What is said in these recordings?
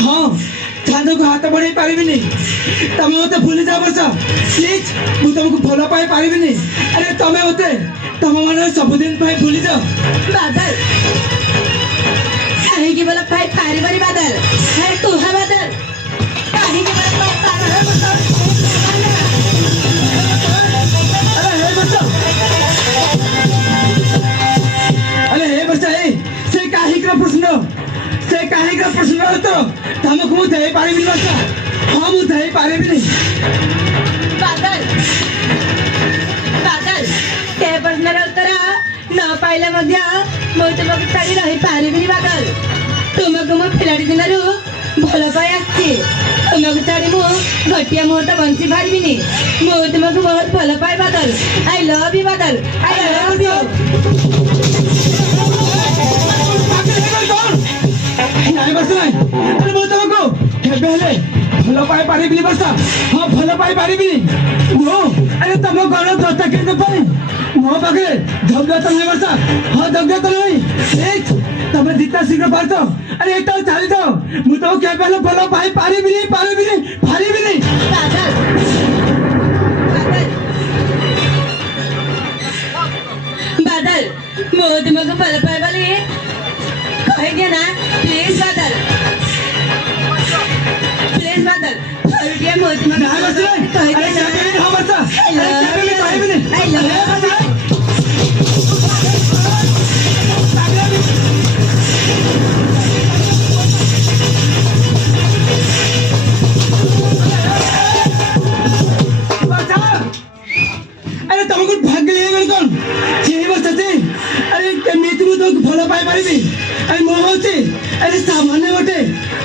हाँ चांद को हाथ बढ़ाई पारिबिनी तमे मते भूली जा वर्षा प्लीज मु तुमको भलो पाई पारिबिनी अरे तमे मते तम मन सबुदिन पाई भूली जा बादल कहीं की बोला पाई पारिबनी बादल अरे तू है बादल कहीं की बोला पाई पारिबनी अरे हे बच्चा से काहे का प्रश्न तो तमको मु दे पारिबिनी बच्चा हां मु दे पारिबिनी बादल बादल ते प्रश्नर उत्तर न पाइले मध्य मु तुमको छाड़ी रही पारिबिनी बादल तुमको मो खिलाड़ी दिनरु भल पाई आछि तुमको छाड़ी मु घटिया मुहूर्त बंसी पारिबिनी मु तुमको बहुत भल पाई बादल आई लव यू बादल आई लव यू नहीं बस नहीं अरे मु तुमको केबे हेले भलो पाई पारिबिनी बस हां भलो पाई पारिबिनी वो अरे तम घर दत्ता के पाई मो पाखे योग्यता नहीं बस हां योग्यता नहीं एक तमे जितना शीघ्र पारतो अरे एक तो चली जाओ मु तो केबे हेले भलो पाई पारिबिनी पारिबिनी बादल बादल मो तुमको भल पाई वाली कह दिया ना प्लीज बादल हरदिया मो तुमको नहीं बस नहीं कह अरे दिया केबे ना हां बस अरे पारिबिनी आई लव यू अरे तुमको भाग्य लिए कौन यही बस अरे नीति मु तुमको भलो पाई पारिबी अरे मो होची अरे सामान्य गोटे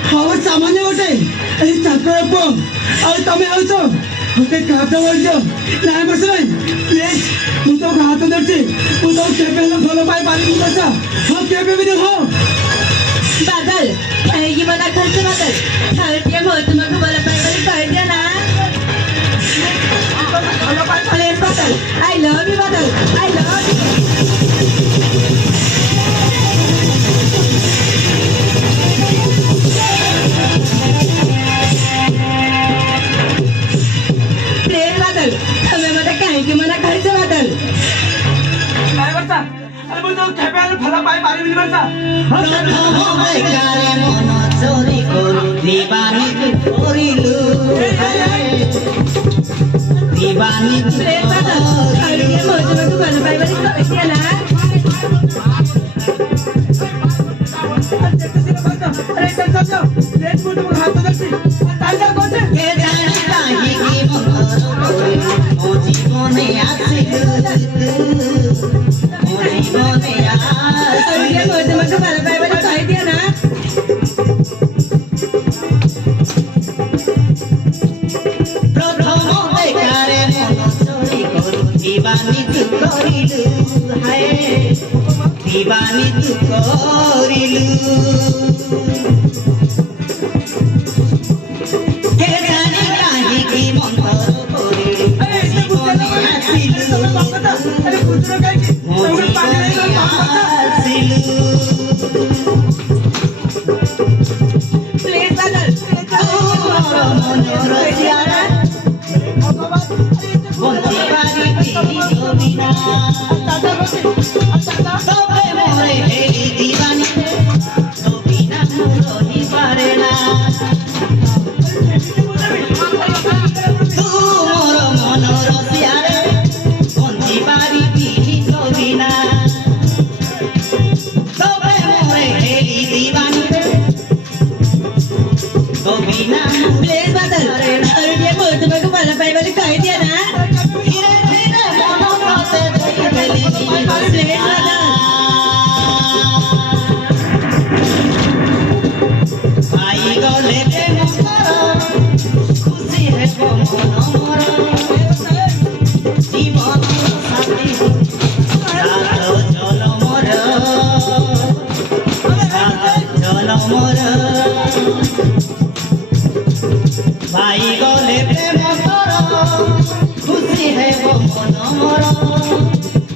हाँ सामान्य गोटे अरे चाकर पो और तमे आउछो गोटे काट वर्जो ना बस नहीं प्लीज मु तो हाथ धरची मु तो केबे हेले भलो पाई पारिबी बस हां केबे भी हो बादल कहेगी मना खर्च बादल हरदिया मो तुमको भल पाई वाली कह दिया ना भलो पाई प्लीज बादल आई लव यू बादल आई लव यू प्लीज बादल हमें मत कहेगी मना खर्च बादल नहीं बस अरे मु तो केबे हेले भलो पाई पारिबी बस বেকারে মন চোরি করু দিবানি করিলু দিবানি प्लीज बादल हरदिया मो तुमको भल पाई वाली कह दिया ना अरे चल चल प्लीज मु तुमको हाथ धरची चल जा कोसे কে জানি কাহি কি মন করি ও জীবনে আসিলু ও জীবনে हरदिया मो तुमको भल पाई वाली कह दिया ना প্রথম বেকারে মন চোরি করু দিবানি করিলু হায় দিবানি করিলু কে জানি কাহি কি মন করিলু अरे इसने জীবনে আসিলু अरे कुछ काहे की तुमको पानी नहीं আসিলু प्लीज बादल মনোর জিয়ারা বন্দি বাড়ি বিনা তবে মোরে হেলি দিবানি বিনা রহি পারে না তুমর মনোর জিয়ারে বন্দি বাড়ি বিনা তবে মোরে হেলি দিবানি বিনা प्लीज बादल हरदिया मो तुमको भल पाई वाली कह दिया ना ধীরে ধীরে মন রাতে দেখলি प्लीज बादल ভাই গলে প্রেম কর খুশি হেব মন মর জীবন সাথী রাত জল মর জল মর ভাই গলে প্রেম কর খুশি হেব মন মর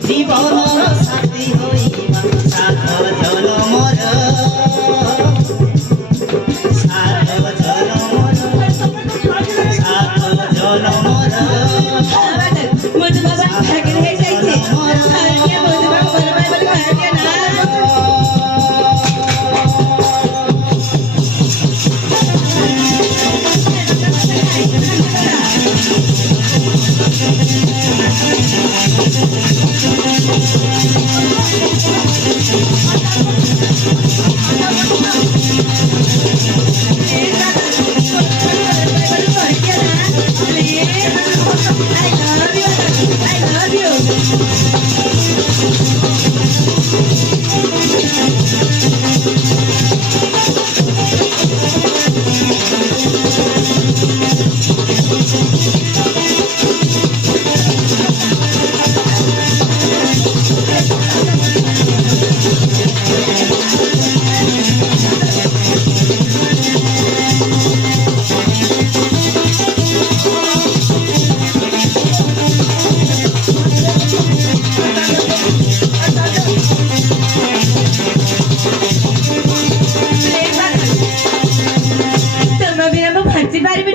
জীবনর সাথী হইবা সাথ জল মর সাথ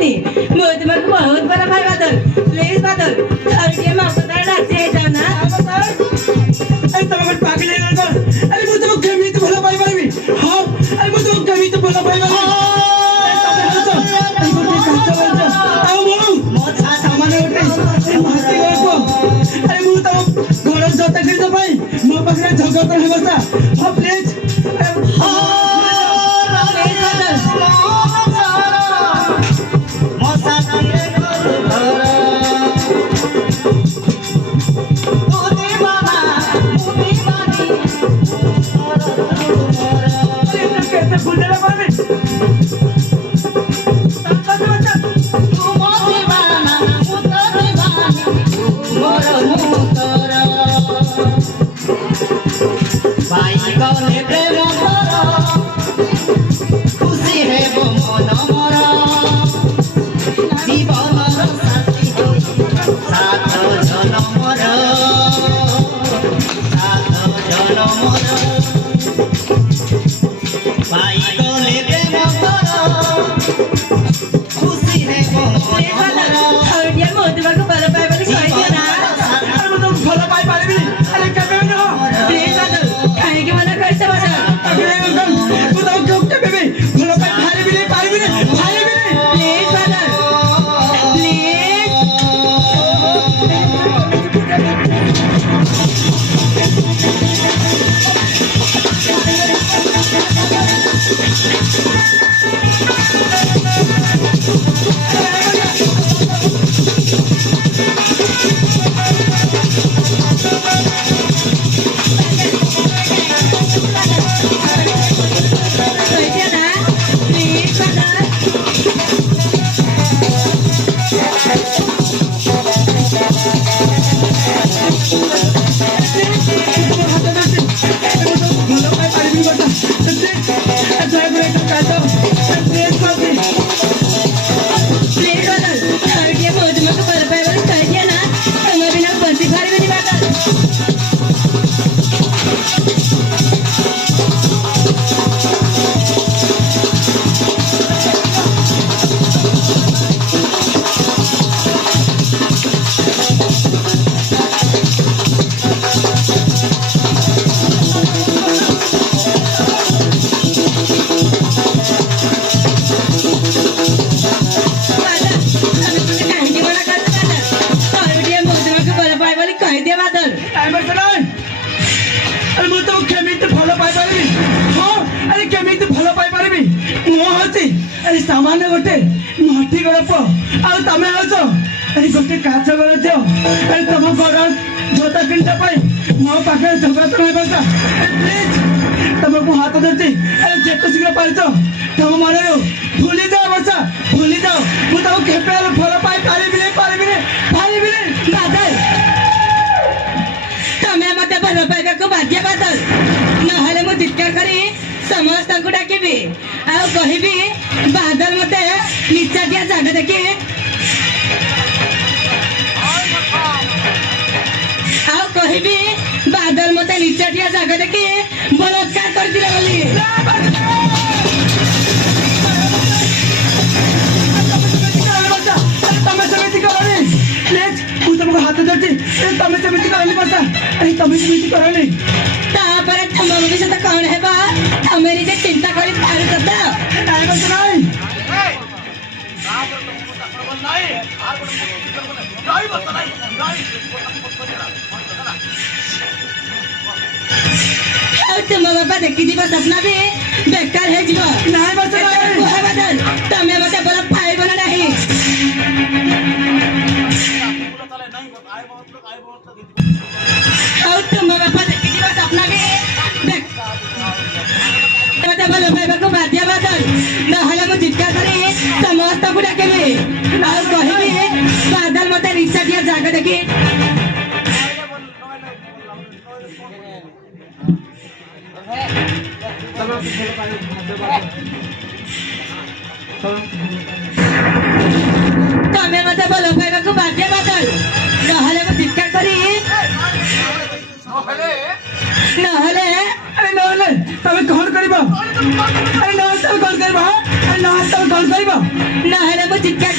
ପାରିବିନି ମୁଁ ତୁମକୁ ବହୁତ ଭଲ ପାଏ ବାଦଲ ପ୍ଲିଜ ବାଦଲ ଆଉ ଟିକେ ମୋ କଥା ରାଜି ହେଇଯାଅ ନା अरे तुम अगर पागल है ना अरे मैं तुमको केमी तो भला पाई पाई हां अरे मैं तुमको केमी तो भला पाई पाई आओ बोलो मोछा सामान्य उठे अरे मस्ती करको अरे मैं तो घर जता कर दो भाई मो पाखरे झगड़ा है बता हां प्लीज मोछा तंगे घर कैसे फुलने पावे खुशी है वो मन मोर जीवन साथी सात जनमर भाई गले प्रेम कर खुशी है वो मन मोर ଆଉ ଟିକେ ମୁଁ ତୁମକୁ ଭଲ ପାଏ ବୋଲି କହିଦିଅ ନା अरे मैं तुमको भला पाई पावे अरे केबे न ପ୍ଲିଜ ବାଦଲ କାହିଁକି ମନା କରିଛ ବାଦଲ अरे मैं तुमको केबे भला पाई पावे ପ୍ଲିଜ ବାଦଲ ପ୍ଲିଜ କହିଦିଅ ନା ପ୍ଲିଜ ବାଦଲ ପ୍ଲିଜ ବାଦଲ ଆଉ ଟିକେ ମୁଁ ତୁମକୁ ଭଲ ପାଏ ବୋଲି କହିଦିଅ ନା ତୁମ ବିନା ବଞ୍ଚି ପାରିବିନି ବାଦଲ କାହିଁକି ମନା କରୁଛ ବାଦଲ ଆଉ ଟିକେ ମୁଁ ତୁମକୁ ଭଲ ପାଏ ବୋଲି କହିଦିଅ ବାଦଲ अरे मैं तो केमिति भलो पाई पारिबी हां अरे केमिति भलो पाई पारिबी मो होती अरे सामान्य गोटे माटी गड़प आ तमे होचो अरे गोटे काच गड़ दियो अरे तुम गड़ जोता किनता पाई मो पाखे झगड़ा तो नहीं बता प्लीज तुमको हाथ धरती अरे जेतो शीघ्र पारितो तुम मन रो भूली जाओ बच्चा भूली जाओ मु तो केपे भलो पाई पारिबी नहीं ବାଦଲ ତମେ ମତେ ଭଲ ପାଇବାକୁ ବାଧ୍ୟ ବାଦଲ ନହେଲେ ମୁଁ ଚିତ୍କାର କରି ସମସ୍ତଙ୍କୁ ଡାକିବି ଆଉ କହିବି ବାଦଲ ମତେ ନିଚାଟିଆ ଜାଗା ଦେଖି ଆଉ କହିବି ବାଦଲ ମତେ ନିଚାଟିଆ ଜାଗା ଦେଖି ବଳାତ୍କାର କରିଥିଲେ ବୋଲି तमे समिति करनी प्लीज तू तुमको हाथ धरती तमे समिति करनी बच्चा अरे तमे समिति करनी ତାପରେ ତମ ଭବିଷ୍ୟତ କଣ ହେବ ତମେ ନିଜେ ଚିନ୍ତା କରି ପାରୁ କଥା नहीं बच्चा नहीं ଆଉ ତୁମ ବାପା ଦେଖିଯିବ ସ୍ୱପ୍ନ ବି ବେକାର ହେଇଯିବ नहीं बच्चा नहीं କୁହ ବାଦଲ ତମେ ମତେ ଭଲ ପାଇବ ନା ନାହିଁ ଆଉ ତୁମ ବାପା ଦେଖିଯିବ ସ୍ୱପ୍ନ ବି ମତେ ଭଲ ପାଇବାକୁ ବାଧ୍ୟ ବାଦଲ ନହେଲେ ମୁଁ ଚିତ୍କାର କରି ସମସ୍ତଙ୍କୁ ଡାକିବି ଆଉ କହିବି ବାଦଲ ମତେ ନିଚାଟିଆ ଜାଗା ଦେଖି ତମେ ମତେ ଭଲ ପାଇବାକୁ ବାଧ୍ୟ ବାଦଲ ନହେଲେ ମୁଁ ଚିତ୍କାର କରି ନହେଲେ अरे नहले तमे कौन करिबा अरे नहले तमे कौन करिबा अरे नहले तमे कौन करिबा ନହେଲେ ମୁଁ ଚିତ୍କାର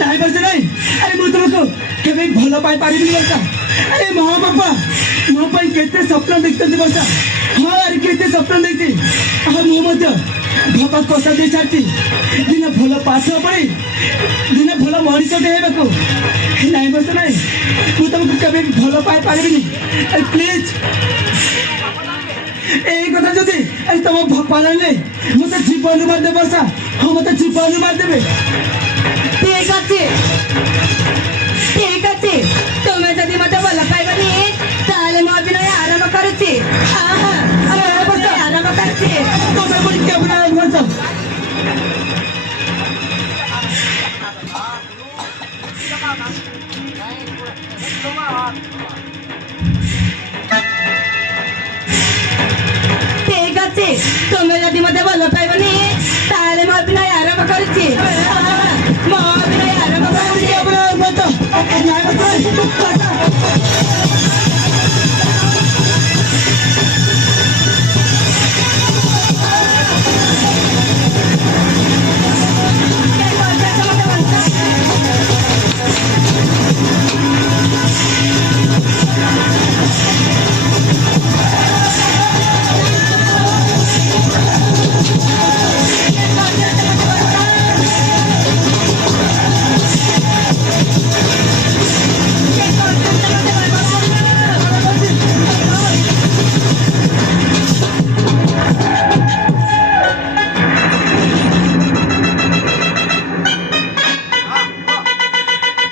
ନାଇଁ ବର୍ଷା ନାଇଁ ଆରେ ମୁଁ ତୁମକୁ କେବେ ଭଲ ପାଇପାରିବିନି ବର୍ଷା ଆରେ ମା ବାପା ମୋ ପାଇଁ କେତେ ସ୍ୱପ୍ନ ଦେଖିଛନ୍ତି ବର୍ଷା ହଁ ଆରେ କେତେ ସ୍ୱପ୍ନ ଦେଖିଛି ଆଉ ମୁଁ ମଧ୍ୟ ବାପା କଥା ଦେଇ ସାରିଛି ଦିନେ ଭଲ ପାଠ ପଢ଼ି ଦିନେ ଭଲ ମଣିଷଟେ ହେବାକୁ ନାଇଁ ବର୍ଷା ନାଇଁ ମୁଁ ତୁମକୁ କେବେ ଭଲ ପାଇପାରିବିନି ଆରେ ପ୍ଲିଜ୍ এই কথা যদি তোমার বাপা জানলে মতো জীবন মারতে বসা মতো জীবন মারদেবে ঠিক আছে ঠিক আছে তুমি যদি মতো ভালো পাইবনি তাহলে ମୁଁ ଅଭିନୟ ଆରମ୍ଭ କରୁଛି ଆରମ୍ଭ କରୁଛି তোমার বলি কেমন বলছো ঠিক আছে তুমি যদি মতো ভালো পাইবনি তাহলে ମୁଁ ଅଭିନୟ ଆରମ୍ଭ କରୁଛି ମୁଁ ଅଭିନୟ ଆରମ୍ଭ କରୁଛି কেমন বলছো নাই বলছো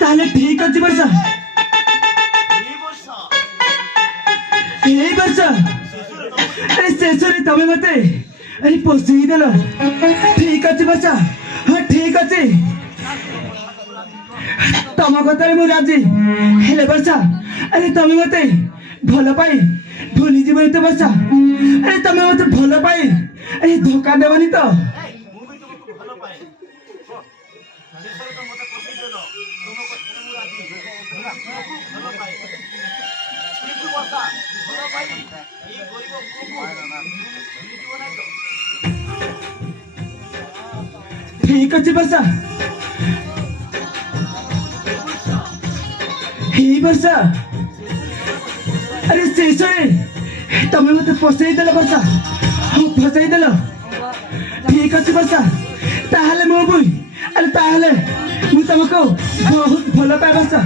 তাহলে ঠিক আছে বর্ষা এই বর্ষা আরে শেষরে তুমি মতে আরে পৌঁছেই দিল ঠিক আছে বর্ষা হ্যাঁ ঠিক আছে তম কথারে মু রাজি হেলে বর্ষা আরে তুমি মতে ভাল পাই ভুলি যাবনি তো বর্ষা আরে তুমি মতে ভাল পাই আরে ধোকা দেবনি তো ঠিক আছে বর্ষা এই বর্ষা আরে শেষরে তুমি মতো ফসাই দেল বর্ষা ফসাই দেল ঠিক আছে বর্ষা তাহলে মো বই আরে তাহলে মু তোমাকে বহুত ভাল পাই বর্ষা